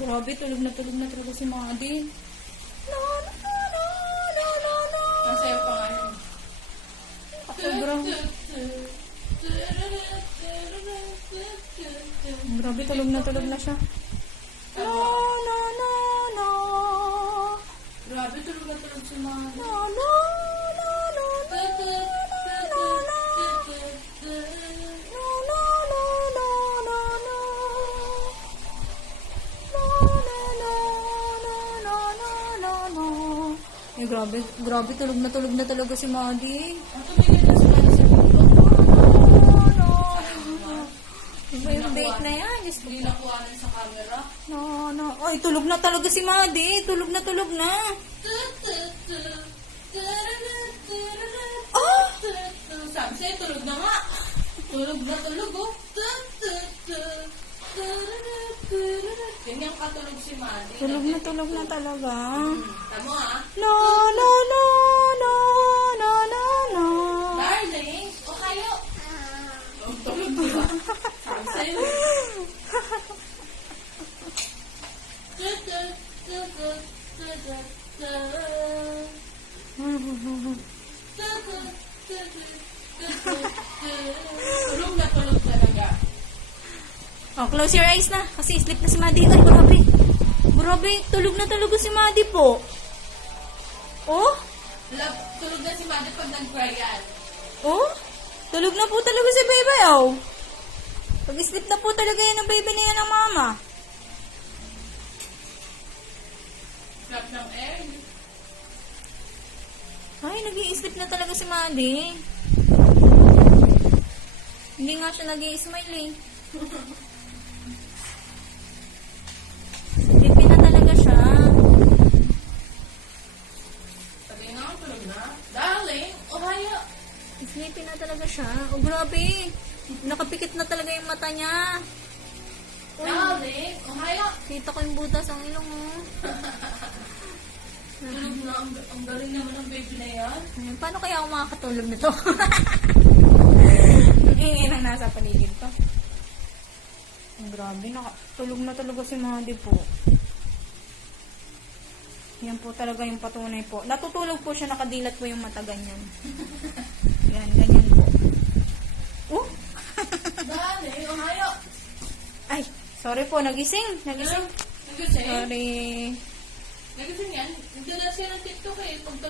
Grabe, tulog na talaga si Madi. No, no, no, no, no, no. Nasayo pa nga yun. Sobrang... Grabe, tulog na siya. No, no, no, no. Grabe, tulog si Madi. No, no, no, no, no, no, no, no. No, no, no, no, no, no. No, no, no, no, no, no, no. Eh, grabe, tulog na talaga si Madi. Ang tumigil na sila sa mundo. Iba yung date na yan. Diyos ko. Hindi nakuhanan sa camera. No. Ay, tulog na talaga si Madi. Tulog na. Oh! Sabi sa'yo, tulog na nga. Tulog, oh. Ganyan katulog si Madi. Tulog na talaga. Tamo ah. No, no, no, no, no, no, no. Darling, Ohio. Tulog diba? Sabi sa'yo. Tulog talaga. Oh, close your eyes na. Kasi sleep na si Madi. Ay, grabe. Grabe, tulog na talaga si Madi po. Oh? Tulog na si Madi pag nag-cry yan. Oh? Tulog na po talaga si baby, oh. Pag-sleep na po talaga yan ng baby na yan ng mama. Flap ng air. Ay, nag-i-sleep na talaga si Madi. Hindi nga siya nag-i-smile eh. Sleepy na talaga siya. Sabi nga, tulog na. Darling, Ohio. Sleepy na talaga siya. Oh, grabe. Nakapikit na talaga yung mata niya. Uy, Darling, Ohio. kita ko yung butas ang ilong mo. Tulog na. Ang galing naman ng baby na yan. Ayun, paano kaya ako makakatulog nito? Ang ingay nang nasa paligid ko. Ang grabe, tulog na talaga si Madi po. Yan po talaga yung patunay po. Natutulog po siya, nakadilat po yung mata, ganyan. Yan, ganyan po. Oh! Darling, Ohio. Ay, sorry po, nagising. Nagising? Sorry. Nagising yan? Hindi na siya ng TikTok eh. Pag